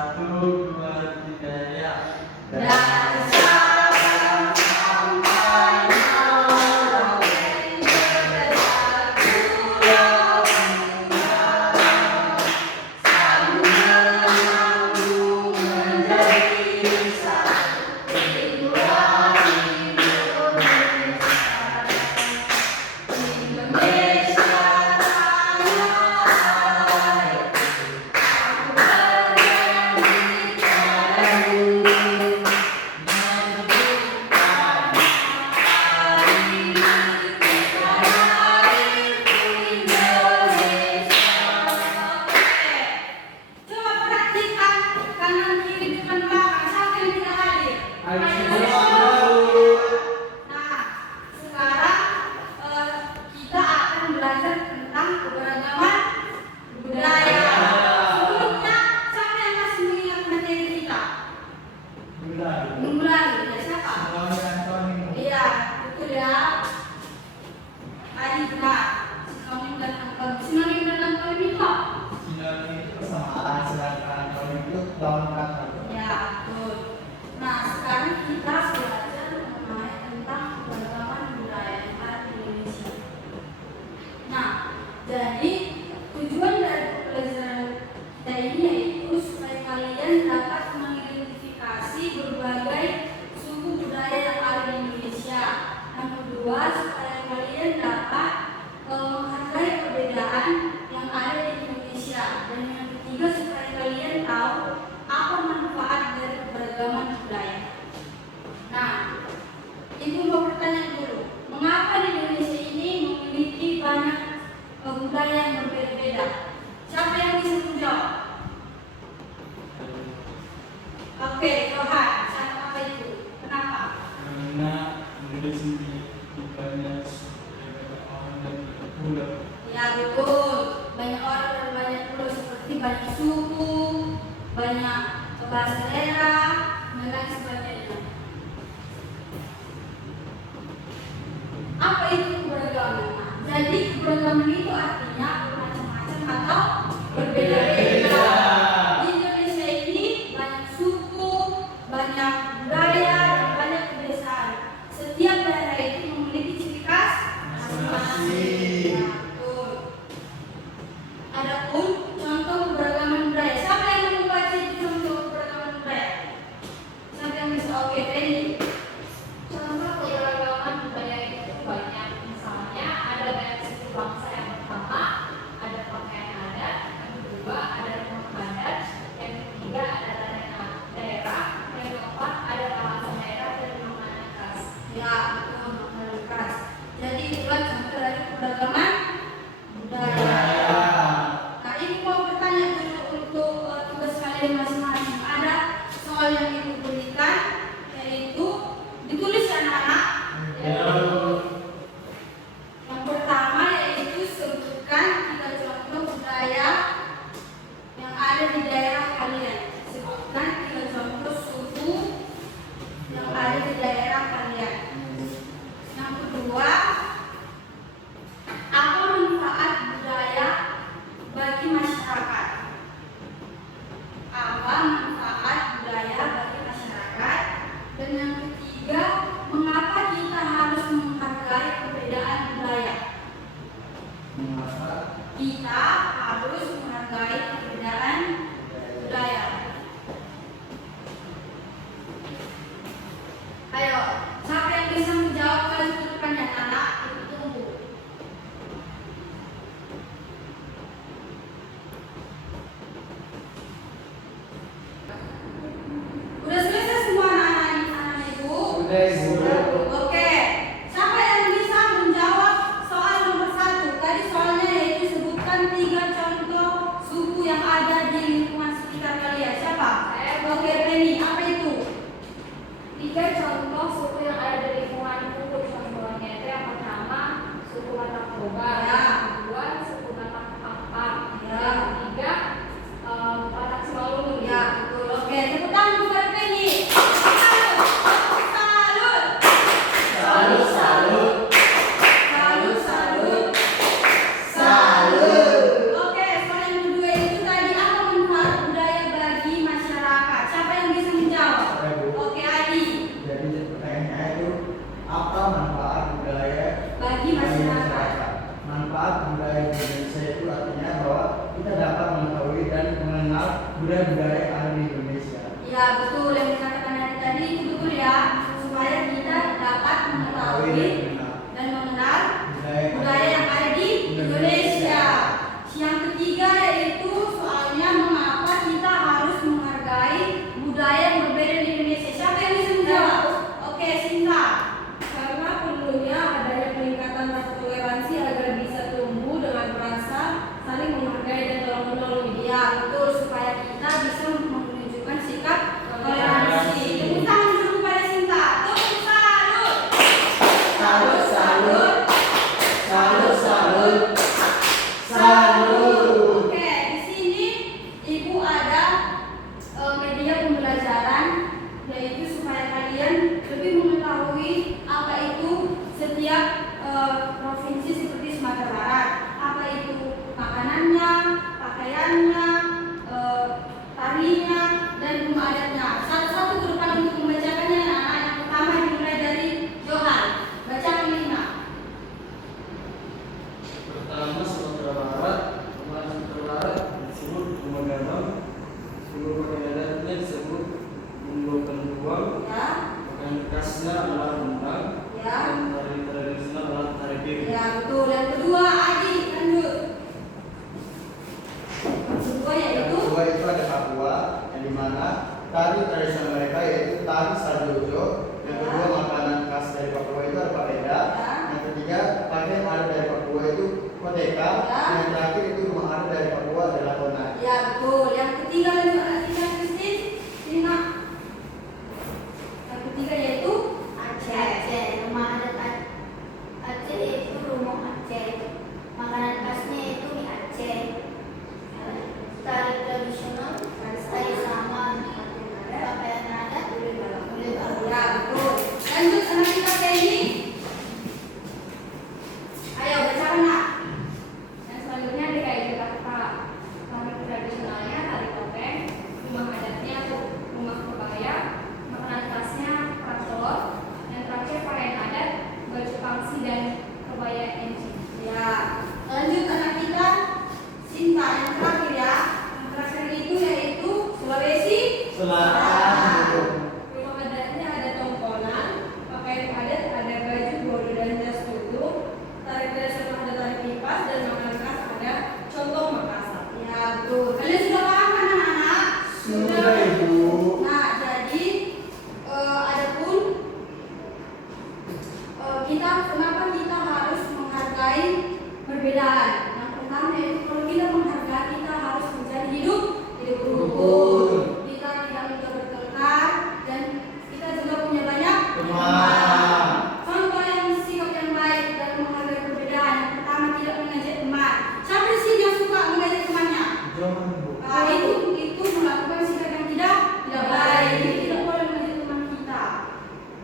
Satu, dua, tiga, ya. Jadi tujuan dari pelajaran kita ini yaitu supaya kalian dapat mengidentifikasi berbagai suku budaya yang ada di Indonesia. Yang kedua, supaya kalian dapat menghargai perbedaan yang ada di Indonesia. Dan yang ketiga, supaya kalian tahu apa manfaat dari keberagaman budaya. Nah, Ibu mau bertanya dulu, mengapa di Indonesia ini memiliki banyak budaya yang berbeda-beda? Siapa yang bisa menjawab? Oke, Rohan, siapa itu? Kenapa? Karena Indonesia ini banyak orang dan pulau. Ya betul, banyak orang dan banyak pulau, seperti banyak suku, banyak bahasa daerah, dan lain sebagainya. Apa itu keberagaman? Jadi keberagaman itu artinya bermacam-macam atau berbeda-beda. Di Indonesia ini banyak suku, banyak budaya, dan banyak kebiasaan. Setiap daerah itu memiliki ciri khas masing-masing. Ya, betul. Adapun contoh keberagaman budaya, siapa yang mau membaca itu contoh keberagaman budaya? Siapa yang bisa? Oke, Penny. Contoh keberagaman budaya itu banyak. Misalnya ada banyak suku bangsa yang pertama, ada pakaian adat, yang kedua ada rumah adat, yang ketiga ada daerah, yang keempat ada bahasa daerah dan makanan khas. Ya, betul, makanan khas. Jadi itulah contoh dari keberagaman budaya. Nah, ini mau bertanya dulu untuk tugas kalian masing-masing. Ada soal yang ibu berikan, yaitu ditulis ya anak-anak. Yang pertama yaitu sebutkan 3 contoh budaya yang ada di daerah kalian. Sebutkan 3 contoh suku yang ada di daerah kalian. Yang kedua, apa manfaat budaya bagi masyarakat? Apa manfaat budaya bagi masyarakat? Dan yang ketiga, mengapa kita harus menghargai perbedaan budaya? Kita harus menghargai perbedaan budaya. Ayo, siapa yang bisa menjawab kalian depannya anak? Ibu tunggu. Ya betul, supaya kita bisa menunjukkan sikap toleransi. Tepuk tangan dulu kepada Sinta. Tepuk salut. Salut, salut. Salut, salut. Salut. Oke, di sini Ibu ada media pembelajaran, yaitu supaya kalian lebih mengetahui apa itu setiap provinsi seperti Sumatera Barat, apa itu makanannya, pakaiannya, tarinya, dan rumah adatnya. Satu-satu ke depan untuk membacakannya. Nah, yang pertama dimulai dari Johan. Bacakan Lina. Pertama Sumatera Barat, rumah Sumatera Barat disebut rumah gambang, seluruh pakaian adatnya disebut bumbu kenduang, Ya, pakaian bekasnya adalah rendang, ya, dan tari tradisional adalah tari piring. ya betul. Yang kedua, Adi, lanjut. Yang kedua Yang yaitu kedua itu ada Papua, yang dimana tari tradisional mereka yaitu tari sardojo. Yang kedua makanan khas dari Papua itu ada papeda. Yang ketiga pakaian adat dari Papua itu koteka. Yang terakhir itu rumah adat dari Papua adalah kona. ya betul. Yang ketiga lanjut anak kita Kristin, Lina. Yang ketiga yaitu Aceh. Rumah adat Aceh itu rumah Aceh. Makanan khasnya itu mie Aceh. Tari tradisional, tari saman, pakaian adat, kulit baru. ya betul. Lanjut anak kita Kenny. Ayo bacakan nak. Dan selanjutnya DKI Jakarta. Tari tradisionalnya tari topeng, rumah adatnya rumah kebaya, makanan khasnya kerak telur, dan terakhir pakaian adat, baju pangsi dan kebaya NC. Ya, lanjut anak kita Sinta yang terakhir ya. Yang terakhir itu yaitu Sulawesi Selatan. Rumah adatnya ada tongkonan, pakaian adat ada baju bodo dan jas tutup, tari tradisional ada tari kipas, dan makanan khas ada contoh Makassar. Ya betul. Kalian sudah paham kan anak-anak? Sudah, Ibu. Nah, jadi adapun kita kenapa kita harus menghargai perbedaan? Yang pertama yaitu kalau kita menghargai, kita harus mencari hidup rukun. Kita tidak mudah bertengkar dan kita juga punya banyak Teman. Contoh yang sikap yang baik dalam menghargai perbedaan. Yang pertama tidak mengajak teman. Siapa di sini yang suka mengajak temannya? Jangan, Bu. Nah, itu melakukan sikap yang tidak baik. Jadi tidak boleh mengajak teman kita.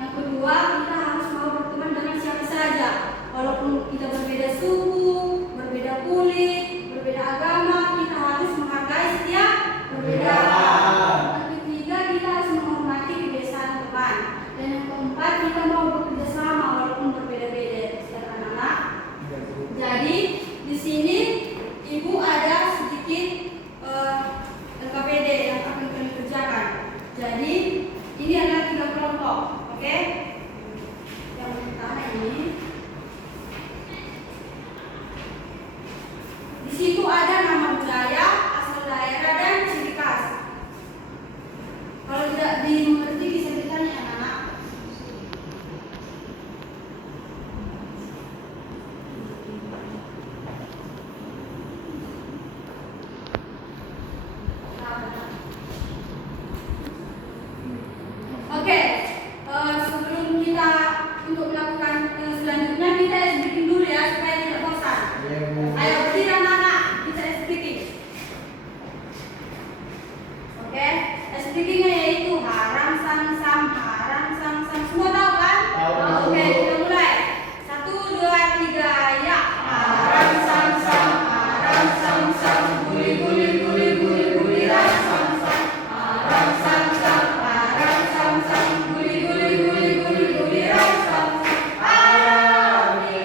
Yang kedua, kita harus mau berteman dengan siapa saja, walaupun kita berbeda suku, berbeda kulit, berbeda agama, kita harus menghargai setiap perbedaan. Yang ketiga, kita harus menghormati kebiasaan teman. Dan yang keempat, kita mau bekerja sama walaupun berbeda-beda. Silakan anak-anak. Jadi di sini Ibu ada sedikit LKPD yang akan kalian kerjakan. Jadi ini adalah 3 kelompok, oke? Yang pertama ini, di situ ada nama budaya, asal daerah dan ciri khas. Kalau tidak dimengerti bisa ditanya anak-anak. Oke, sebelum kita untuk melakukan selanjutnya kita speaking dulu ya supaya tidak bosan. Iya, Bu. Ayo berdiri anak-anak, kita speaking. Oke, speakingnya yaitu haram sam sam. Semua tahu kan? Tahu. Oke, kita mulai. 1, 2, 3, ya. Haram sam sam, guli guli guli guli guli ram sam sam. Haram sam sam, guli guli guli guli guli ram sam sam. Arabi,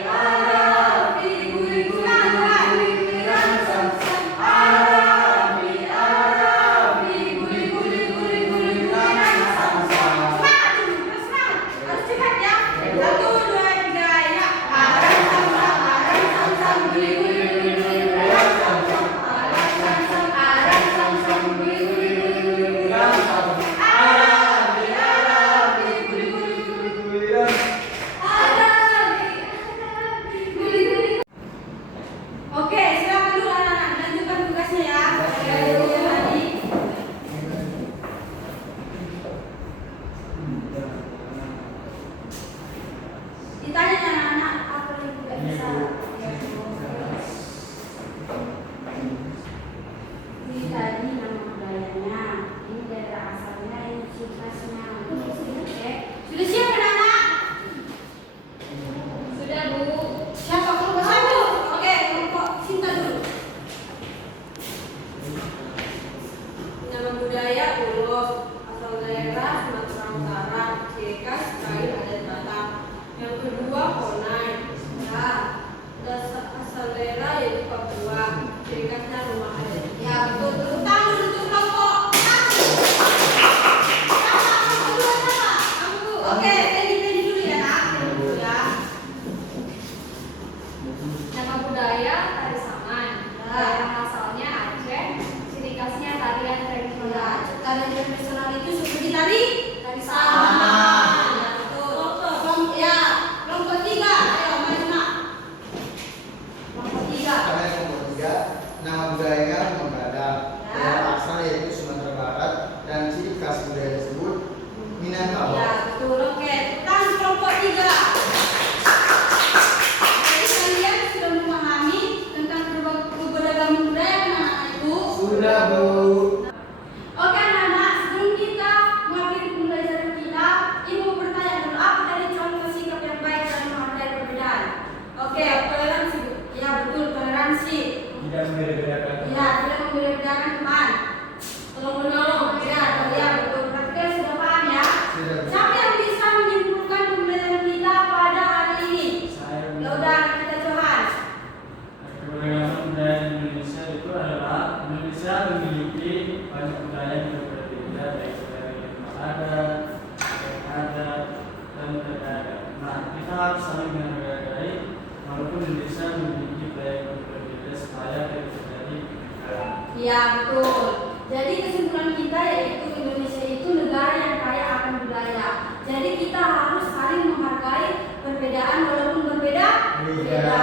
guli guli guli ram sam sam. Arabi, guli guli guli guli identifikasinya tarian tradisional. Tarian tradisional itu seperti tari Sama. Ya, betul. Kelompok tiga. Ayo, mari nak. Kelompok tiga. Kami kelompok 3, nama budayanya menggadang. Ya. Daerah asal yaitu Sumatera Barat dan ciri khas budaya tersebut Minangkabau. Ya, betul. Oke, tentang kelompok tiga. Jadi kalian sudah memahami tentang keberagaman budaya kan anak-anak itu? Sudah, Bu. Oke anak-anak, sebelum kita mengakhiri pembelajaran kita, ibu bertanya dulu apa tadi contoh sikap yang baik dan menghargai perbedaan. Oke, toleransi Bu. Ya betul, toleransi. Tidak membeda-bedakan. Ya, tidak membeda-bedakan teman. Tolong menolong. Ya betul. Berarti kalian sudah paham ya? Sudah. Siapa yang bisa menyimpulkan pembelajaran kita pada hari ini? Saya Ya udah, kita Johan. keberagaman budaya Indonesia itu adalah Indonesia memiliki banyak budaya yang berbeda baik dari adat, dan beradat. Nah, kita harus saling menghargai walaupun Indonesia memiliki budaya yang berbeda supaya tidak terjadi ketegangan. Ya betul. Jadi kesimpulan kita yaitu Indonesia itu negara yang kaya akan budaya. Jadi kita harus saling menghargai perbedaan walaupun berbeda. Beda.